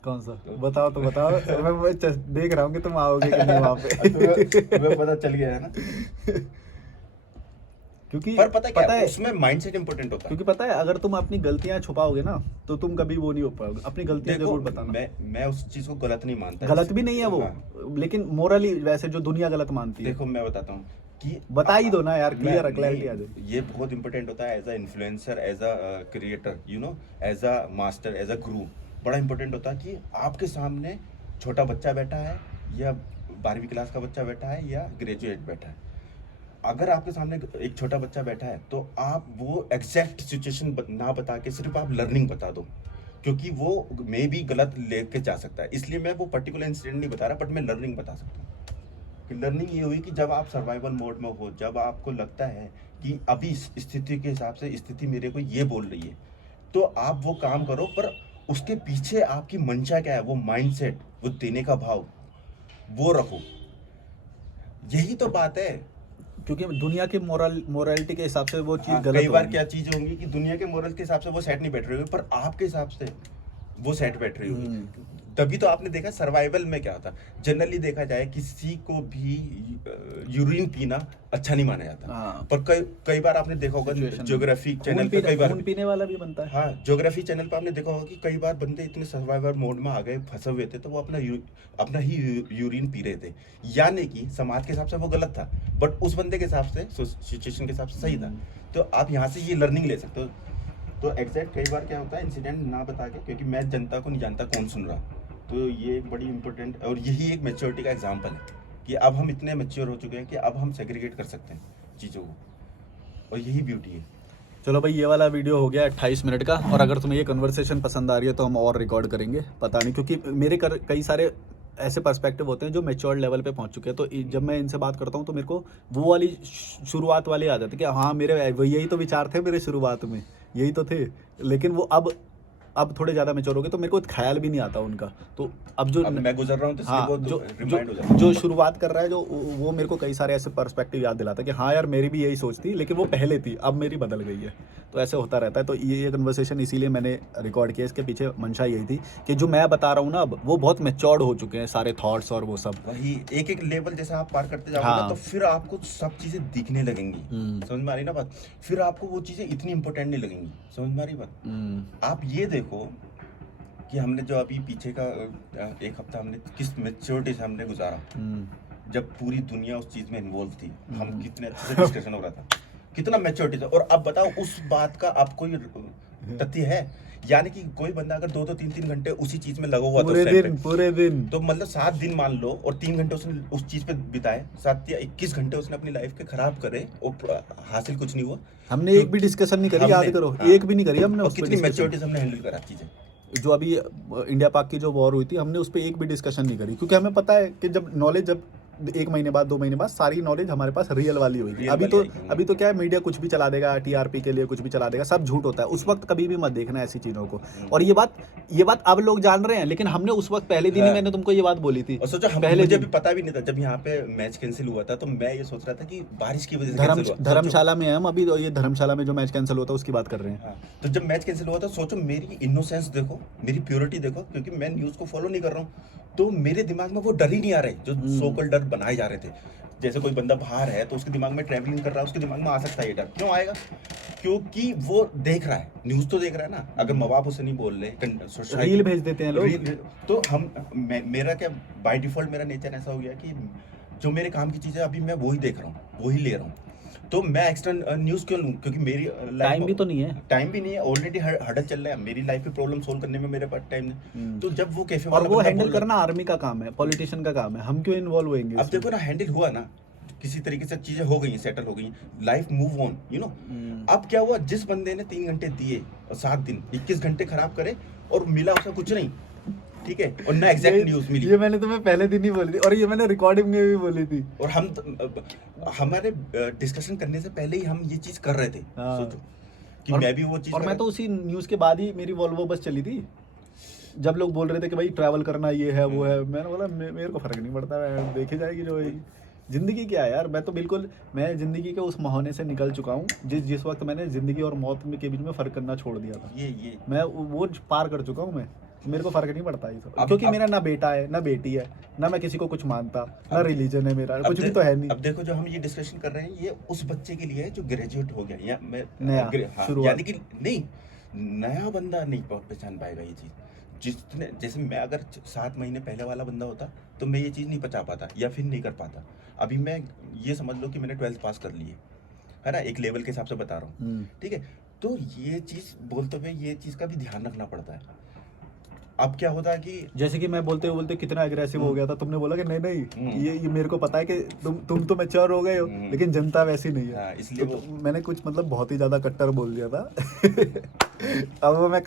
कौन सा? बताओ तो बताओ। मैं देख रहा हूँ कि तुम आओगे कि नहीं वहाँ पे। तुम्हें पता चल गया है ना? क्योंकि पर पता क्या है, है, उसमें माइंडसेट इंपॉर्टेंट होता है। क्योंकि पता है अगर तुम अपनी गलतियां छुपाओगे ना तो तुम कभी वो नहीं हो पाओगे। अपनी गलतियां देखो, जरूर बताना। मैं उस चीज को गलत नहीं मानता। गलत भी नहीं है वो, हाँ। लेकिन मोरली वैसे जो दुनिया गलत मानती है। देखो मैं बताता हूँ कि बता ही दो ना यार, क्लियर मैं- क्लैरिटी आ नहीं, जाए। ये बहुत इंपॉर्टेंट होता है as a influencer, as a creator, you know, as a master, as a guru. बड़ा इंपॉर्टेंट होता है कि आपके सामने छोटा बच्चा बैठा है या 12वीं क्लास का बच्चा बैठा है या ग्रेजुएट बैठा है। अगर आपके सामने एक छोटा बच्चा बैठा है तो आप वो एग्जैक्ट सिचुएशन ना बता के सिर्फ आप लर्निंग बता दो, क्योंकि वो मे भी गलत लेके जा सकता है। इसलिए मैं वो पर्टिकुलर इंसिडेंट नहीं बता रहा, बट मैं लर्निंग बता सकता हूँ कि लर्निंग ये हुई कि जब आप सर्वाइवल मोड में हो, जब आपको लगता है कि अभी इस स्थिति के हिसाब से स्थिति मेरे को ये बोल रही है, तो आप वो काम करो, पर उसके पीछे आपकी मंशा क्या है, वो माइंडसेट, वो देने का भाव, वो रखो। यही तो बात है। क्योंकि दुनिया के मोरालिटी के हिसाब से वो चीज हाँ, गलत कई बार होगी। क्या चीज होंगी कि दुनिया के मोरल के हिसाब से वो सेट नहीं बैठ रही होगी, पर आपके हिसाब से वो सेट बैठ रही होगी। तभी तो आपने देखा सर्वाइवल में क्या होता, जनरली देखा जाए किसी को भी यूरिन पीना अच्छा नहीं माना जाता। हाँ। पर कई बार आपने देखा होगा Situation ज्योग्राफी चैनल पे, कई बार खून पीने वाला भी बनता है। हाँ ज्योग्राफी चैनल पे आपने देखा होगा कि कई बार बंदे इतने सर्वाइवल मोड में आ गए, फंसे हुए थे, तो वो अपना ही यूरिन पी रहे थे। यानी कि समाज के हिसाब से वो गलत था, बट उस बंदे के हिसाब से, सिचुएशन के हिसाब से सही था। तो आप यहाँ से ये लर्निंग ले सकते हो। तो एग्जैक्ट कई बार क्या होता है, इंसिडेंट ना बता के, क्योंकि मैं जनता को नहीं जानता कौन सुन रहा, तो ये एक बड़ी इंपॉर्टेंट, और यही एक मैच्योरिटी का एग्जाम्पल है कि अब हम इतने मैच्योर हो चुके हैं कि अब हम सेग्रीगेट कर सकते हैं चीज़ों को, और यही ब्यूटी है। चलो भाई, ये वाला वीडियो हो गया 28 मिनट का, और अगर तुम्हें ये कन्वर्सेशन पसंद आ रही है तो हम और रिकॉर्ड करेंगे, पता नहीं, क्योंकि मेरे कई सारे ऐसे पर्सपेक्टिव होते हैं जो मैच्योर्ड लेवल पे पहुंच चुके हैं। तो जब मैं इनसे बात करता हूं तो मेरे को वो वाली शुरुआत वाली आ जाती है कि हाँ मेरे यही तो विचार थे मेरे शुरुआत में, यही तो थे, लेकिन वो अब थोड़े ज़्यादा मैच्योर हो गए तो मेरे को ख्याल भी नहीं आता उनका। तो अब जो अब मैं गुजर रहा हूँ तो इसलिए हाँ, बहुत जो रिमाइंड हो जाता है। जो शुरुआत कर रहा है, जो वो मेरे को कई सारे ऐसे पर्सपेक्टिव याद दिलाता है कि हाँ यार मेरी भी यही सोच थी, लेकिन वो पहले थी, अब मेरी बदल गई है। तो ऐसे होता रहता है। तो ये कन्वर्सेशन इसीलिए मैंने रिकॉर्ड किया, इसके पीछे मंशा यही थी कि जो मैं बता रहा हूँ ना अब, वो बहुत मैच्योर्ड हो चुके हैं सारे थॉट्स और वो सब। वही एक एक लेवल जैसा आप पार करते जाओगे हाँ। ना, तो फिर आपको सब चीजें दिखने लगेंगी। समझ में आ रही ना बात? फिर आपको वो चीजें इतनी इंपॉर्टेंट नहीं लगेंगी। समझ में आ रही बात? आप ये देखो कि हमने जो अभी पीछे का एक हफ्ता हमने किस मैच्योरिटी से हमने गुजारा, जब पूरी दुनिया उस चीज में इन्वॉल्व थी, हम कितने अच्छे से डिस्कशन हो रहा था, कितना मैच्योरिटी था। और अब बताओ उस बात का अब कोई तथ्य है। यानी कि कोई बंदा अगर 2-2 3-3 घंटे उसी चीज में लगा हुआ था पूरे उस time दिन पे, पूरे दिन तो मतलब 7 दिन मान लो और 3 घंटे उसने उस चीज पे बिताए, 7 या 21 घंटे उसने अपनी लाइफ के खराब करे और हासिल कुछ नहीं हुआ। हमने एक भी डिस्कशन नहीं करी, याद करो, हाँ, एक भी नहीं करी हमने और उस पे कितनी discussion। मैच्योरिटी से हमने हैंडल करा चीजें। जो अभी इंडिया पाक की जो वॉर हुई थी, हमने उस पर एक भी डिस्कशन नहीं करी, क्योंकि हमें पता है कि जब नॉलेज, जब 1 महीने बाद 2 महीने बाद सारी नॉलेज हमारे पास रियल वाली होगी। Real अभी वाली तो आएगी। अभी तो क्या है, मीडिया कुछ भी चला देगा, टीआरपी के लिए कुछ भी चला देगा, सब झूठ होता है। उस वक्त कभी भी मत देखना ऐसी चीज़ों को। और ये बात अब लोग जान रहे हैं, लेकिन हमने उस वक्त पहले दिन ही हाँ। मैंने तुमको ये बात बोली थी। और सोचो पहले मुझे दिन भी पता भी नहीं था जब यहाँ पे मैच कैंसिल हुआ था, तो मैं ये सोच रहा था कि बारिश की वजह से कैंसिल हुआ। धर्मशाला में है हम अभी, तो ये धर्मशाला में जो मैच कैंसिल हुआ था उसकी बात कर रहे हैं। हाँ, तो जब मैच कैंसिल हुआ था, सोचो मेरी इनोसेंस देखो, मेरी प्योरिटी देखो, क्योंकि मैं न्यूज़ को फॉलो नहीं कर रहा हूँ, तो मेरे दिमाग में वो डर ही नहीं आ रहे जो सोकल डर बनाए जा रहे थे। जैसे कोई बंदा बाहर है तो उसके दिमाग में ट्रैवलिंग कर रहा है, उसके दिमाग में आ सकता है ये डर। क्यों आएगा? क्योंकि वो देख रहा है, न्यूज़ तो देख रहा है ना। अगर माँ बाप उसे नहीं बोल रहे, रील भेज देते हैं लोग। तो मेरा क्या बाय डिफॉल्ट मेरा नेचर ऐसा हो गया कि जो मेरे काम की चीज़ें अभी मैं वही देख रहा हूँ, वही ले रहा हूँ। तो मैं एक्स्ट्रा न्यूज़ क्यों लूँ? क्योंकि मेरी टाइम भी तो नहीं है। टाइम भी नहीं है, ऑलरेडी हडल चल रहा है। मेरी लाइफ की प्रॉब्लम सोल्व करने में मेरे पास टाइम नहीं। तो जब वो कैफे और वाला वो बंदा हैंडल बोल रहा- करना आर्मी का काम है, पॉलिटिशियन का काम है, हम क्यों इन्वॉल्व होंगे अब इसमें? देखो ना, हैंडल हुआ ना, किसी तरीके से चीजें हो गई, सेटल हो गई, life move on, you know. अब क्या हुआ, जिस बंदे ने 3 घंटे दिए और 7 दिन 21 घंटे खराब करे और मिला उसे कुछ नहीं, ठीक है, और ना एग्जैक्ट न्यूज मिली। ये मैंने तुम्हें पहले दिन ही बोली थी, और ये मैंने रिकॉर्डिंग में भी बोली थी। और हम हमारे डिस्कशन करने से पहले ही हम ये चीज कर रहे थे। हाँ। सोचो कि और- मैं भी वो चीज और मैं तो उसी न्यूज़ के बाद ही मेरी वॉल्वो बस चली थी, जब लोग बोल रहे थे कि भाई ट्रैवल करना ये है वो है। मैंने बोला मेरे को फर्क नहीं पड़ता, मैं देखी जाएगी जो होगी। जिंदगी क्या है यार, मैं जिंदगी के उस मुहाने से निकल चुका हूँ जिस वक्त मैंने जिंदगी और मौत के बीच में फर्क करना छोड़ दिया था। ये मैं वो पार कर चुका हूँ। मैं मेरे को फर्क नहीं पड़ता ये सब, अब- क्योंकि अब- मेरा ना बेटा है ना बेटी है, ना मैं किसी को कुछ मानता, ना अब- रिलीजन है मेरा, अब कुछ भी दे- तो है नहीं। अब देखो, जो हम ये डिस्कशन कर रहे हैं, ये उस बच्चे के लिए है जो ग्रेजुएट हो गया, या मैं नया, शुरुआत। यानी कि नहीं, नया बंदा नहीं पहचान पाएगा ये चीज। जिसने, जैसे मैं अगर 7 महीने पहले वाला बंदा होता तो मैं ये चीज नहीं पचा पाता या फिर नहीं कर पाता। अभी मैं ये समझ लो कि मैंने 12th पास कर ली है ना, एक लेवल के हिसाब से बता रहा हूँ, ठीक है। तो ये चीज बोलते हुए ये चीज का भी ध्यान रखना पड़ता है। अब क्या होता है कि जैसे कि मैं बोलते बोलते कितना एग्रेसिव हो गया था, तुमने बोला कि नहीं ये मेरे को पता है कि तुम तो मैच्योर हो गए हो, लेकिन जनता वैसी नहीं है। हाँ, इसलिए तो मैंने कुछ मतलब बहुत ही ज्यादा कट्टर बोल दिया था। अब वो मैं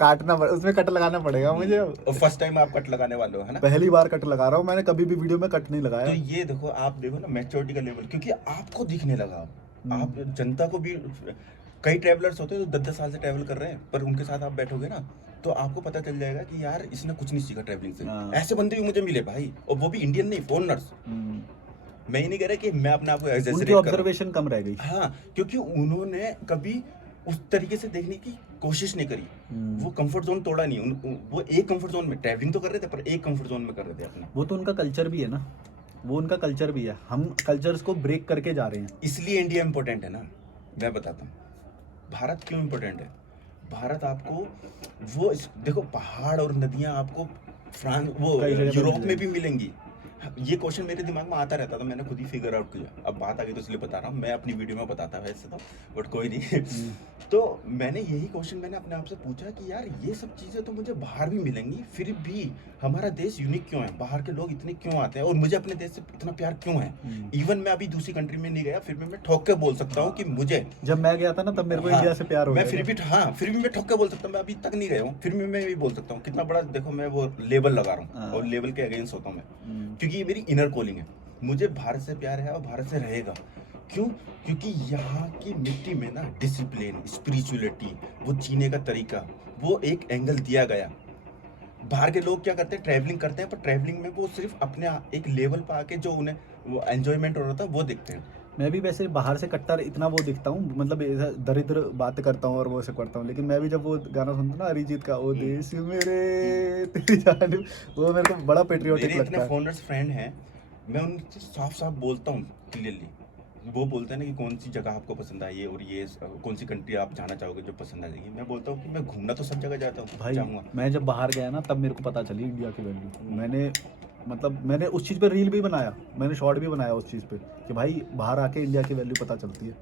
उसमें कट लगाना पड़ेगा मुझे। और फर्स्ट टाइम आप कट लगाने वाले हो, है ना। पहली बार कट लगा रहा हूँ, मैंने कभी भी वीडियो में कट नहीं तो लगाया। ये देखो, आप देखो ना मैच्योरिटी का लेवल, क्योंकि आपको दिखने लगा। आप जनता को भी, कई ट्रैवलर्स होते हैं जो 10-10 साल से ट्रैवल कर रहे हैं, पर उनके साथ आप बैठोगे ना तो आपको पता चल जाएगा कि यार इसने कुछ नहीं सीखा ट्रैवलिंग से। हाँ। ऐसे बंदे भी मुझे मिले भाई, और वो भी इंडियन नहीं, फॉरेनर्स। मैं ये नहीं कह रहा कि मैं अपने आप को उनकी exaggerate कर रहा हूं। ऑब्जर्वेशन कम रह गई। हाँ, क्योंकि उन्होंने कभी उस तरीके से देखने की कोशिश नहीं करी। वो कंफर्ट जोन तोड़ा नहीं। वो एक कंफर्ट जोन में ट्रैवलिंग तो कर रहे थे, पर एक कंफर्ट जोन में कर रहे थे अपना। वो तो उनका कल्चर भी है ना, वो उनका कल्चर भी है। हम कल्चर्स को ब्रेक करके जा रहे हैं। इसलिए इंडिया इम्पोर्टेंट है ना। मैं बताता हूँ भारत क्यों इम्पोर्टेंट है। भारत आपको वो देखो, पहाड़ और नदियाँ आपको फ्रांस, वो कई जगह पे यूरोप मिल में भी मिलेंगी। ये क्वेश्चन मेरे दिमाग में आता रहता था, मैंने खुद ही फिगर आउट किया। अब बात आ गई तो इसलिए बता रहा हूँ, मैं अपनी वीडियो में बताता वैसे तो, बट कोई नहीं। तो मैंने यही क्वेश्चन मैंने अपने आप से पूछा कि यार ये सब चीज़ें तो मुझे बाहर भी मिलेंगी, फिर भी हमारा देश यूनिक क्यों है, बाहर के लोग इतने क्यों आते हैं और मुझे अपने देश से इतना प्यार क्यों है। इवन मैं अभी दूसरी कंट्री में नहीं गया, फिर भी मैं ठोक के बोल सकता हूँ कि मुझे, जब मैं गया था ना तब मेरे को हाँ, इंडिया से प्यार हो मैं गया फिर था। भी, हाँ, फिर भी मैं ठोक के बोल सकता हूँ। मैं अभी तक नहीं गया हूँ, फिर भी मैं ये बोल सकता हूँ कितना बड़ा, देखो मैं वो लेबल लगा रहा हूँ और लेबल के अगेंस्ट होता हूँ मैं, क्योंकि ये मेरी इनर कॉलिंग है। मुझे भारत से प्यार है और भारत से रहेगा। क्यों? क्योंकि यहाँ की मिट्टी में ना डिसिप्लिन, स्पिरिचुअलिटी, वो जीने का तरीका, वो एक एंगल दिया गया। बाहर के लोग क्या करते हैं, ट्रैवलिंग करते हैं, पर ट्रैवलिंग में वो सिर्फ अपने एक लेवल पर आके जो उन्हें वो एंजॉयमेंट हो रहा था वो देखते हैं। मैं भी वैसे बाहर से कट्टर इतना वो दिखता हूँ, मतलब ऐसा दरिद्र बात करता हूँ और वो ऐसे करता हूँ, लेकिन मैं भी जब वो गाना सुनता हूँ ना अरिजीत का, ओ देश मेरे तेरी जान, वो मेरे को बड़ा पेट्रियोटिक मेरे लगता इतने है। फॉरेनर्स फ्रेंड हैं, मैं उनसे साफ साफ बोलता हूँ क्लियरली। वो बोलते हैं ना कि कौन सी जगह आपको पसंद आई है और ये कौन सी कंट्री आप जाना चाहोगे जो पसंद आ जाएगी। मैं बोलता हूँ कि मैं घूमना तो सब जगह जाता हूँ, भाई जाऊँगा। मैं जब बाहर गया ना तब मेरे को पता चली इंडिया की वैल्यू। मैंने उस चीज़ पे रील भी बनाया, मैंने शॉर्ट भी बनाया उस चीज़ पे कि भाई बाहर आके इंडिया की वैल्यू पता चलती है।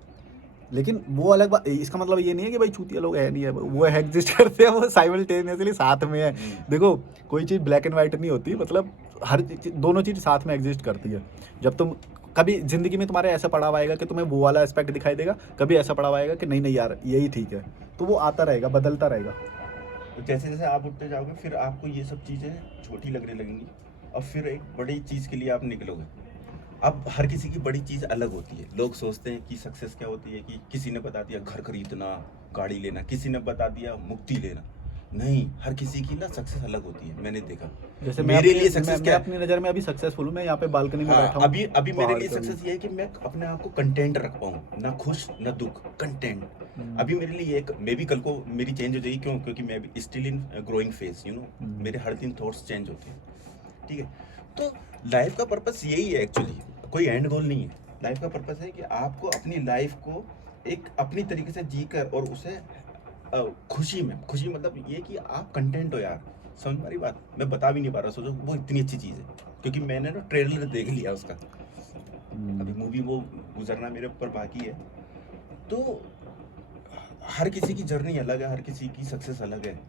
लेकिन वो अलग बात, इसका मतलब ये नहीं है कि भाई चूतिया लोग है नहीं है, वो एग्जिस्ट करते हैं, वो साइमल्टेनियसली साथ में है। देखो कोई चीज़ ब्लैक एंड वाइट नहीं होती, मतलब दोनों चीज़ साथ में एग्जिस्ट करती है। जब तुम कभी जिंदगी में तुम्हारे ऐसा पड़ा हुआ आएगा कि तुम्हें वो वाला एस्पेक्ट दिखाई देगा, कभी ऐसा पड़ा हुआ आएगा कि नहीं नहीं यार यही ठीक है, तो वो आता रहेगा, बदलता रहेगा। तो जैसे जैसे आप उठते जाओगे फिर आपको ये सब चीज़ें छोटी लगने लगेंगी और फिर एक बड़ी चीज़ के लिए आप निकलोगे। अब हर किसी की बड़ी चीज़ अलग होती है। लोग सोचते हैं कि सक्सेस क्या होती है, कि किसी ने बता दिया घर खरीदना, गाड़ी लेना, किसी ने बता दिया मुक्ति लेना। नहीं, हर किसी की ना सक्सेस अलग होती है। मैंने देखा जैसे मेरे लिए सक्सेस क्या है? अपनी नज़र में अभी सक्सेसफुल हूँ, मैं यहाँ पे बालकनी में हाँ, बैठा हूँ। अभी मेरे पहाड़ लिए के सक्सेस ये है कि मैं अपने आप को कंटेंट रख पाऊँ, ना खुश ना दुख, कंटेंट। अभी मेरे लिए एक, मे बी कल को मेरी चेंज हो जाएगी, क्यों? क्योंकि मैं अभी still in growing phase, you know, मेरे हर दिन थॉट्स चेंज होते हैं, ठीक है। तो लाइफ का पर्पस यही है एक्चुअली, कोई एंड गोल नहीं है। लाइफ का पर्पस है कि आपको अपनी लाइफ को एक अपनी तरीके से जीकर और उसे खुशी मतलब ये कि आप कंटेंट हो यार। समझ पा रही बात? मैं बता भी नहीं पा रहा, सोचो वो इतनी अच्छी चीज़ है, क्योंकि मैंने ना ट्रेलर देख लिया उसका, अभी मूवी वो गुजरना मेरे ऊपर बाकी है। तो हर किसी की जर्नी अलग है, हर किसी की सक्सेस अलग है।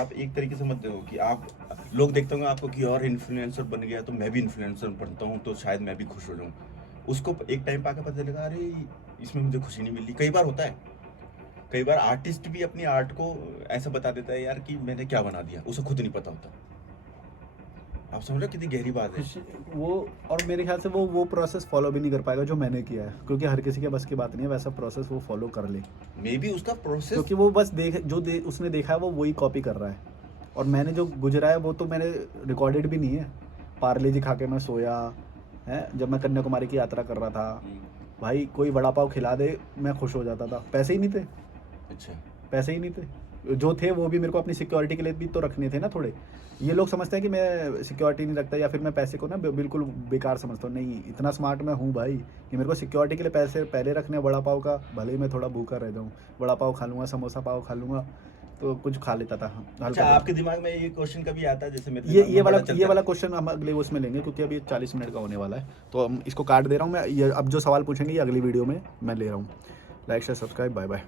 आप एक तरीके से मत देखो कि आप, लोग देखते होंगे आपको कि और इन्फ्लुएंसर बन गया तो मैं भी इन्फ्लुएंसर बनता हूँ तो शायद मैं भी खुश हो जाऊँ। उसको एक टाइम पे आके पता चलेगा अरे इसमें मुझे खुशी नहीं मिल रही। कई बार होता है, कई बार आर्टिस्ट भी अपनी आर्ट को ऐसा बता देता है यार कि मैंने क्या बना दिया, उसे खुद नहीं पता होता। आप समझ रहे हो कितनी गहरी बात है वो। और मेरे ख्याल से वो प्रोसेस फॉलो भी नहीं कर पाएगा जो मैंने किया है, क्योंकि हर किसी के बस की बात नहीं है वैसा प्रोसेस वो फॉलो कर ले। मे बी उसका प्रोसेस, क्योंकि वो बस उसने देखा है वो वही कॉपी कर रहा है, और मैंने जो गुजरा है वो तो मैंने रिकॉर्डेड भी नहीं है। पार्ले जी खा के मैं सोया है, जब मैं कन्याकुमारी की यात्रा कर रहा था, भाई कोई वड़ा पाव खिला दे मैं खुश हो जाता था। पैसे ही नहीं थे, अच्छा पैसे ही नहीं थे, जो थे वो भी मेरे को अपनी सिक्योरिटी के लिए भी तो रखने थे ना थोड़े। ये लोग समझते हैं कि मैं सिक्योरिटी नहीं रखता या फिर मैं पैसे को ना बिल्कुल बेकार समझता हूँ। नहीं, इतना स्मार्ट मैं हूँ भाई कि मेरे को सिक्योरिटी के लिए पैसे पहले रखने। वड़ा पाव का भले ही मैं थोड़ा भूखा रह जाऊँ, वड़ा पाव खा लूँगा, समोसा पाव खा लूँगा, तो कुछ खा लेता था अच्छा, हल्का। आपके दिमाग में ये क्वेश्चन कभी आता है? जैसे मेरे ये दिमाग में बड़ा चलता वाला है। क्वेश्चन हम अगले उसमें लेंगे, क्योंकि अभी 40 मिनट का होने वाला है, तो हम इसको काट दे रहा हूँ मैं। ये अब जो सवाल पूछेंगे ये अगली वीडियो में मैं ले रहा हूँ। Like share subscribe, bye bye.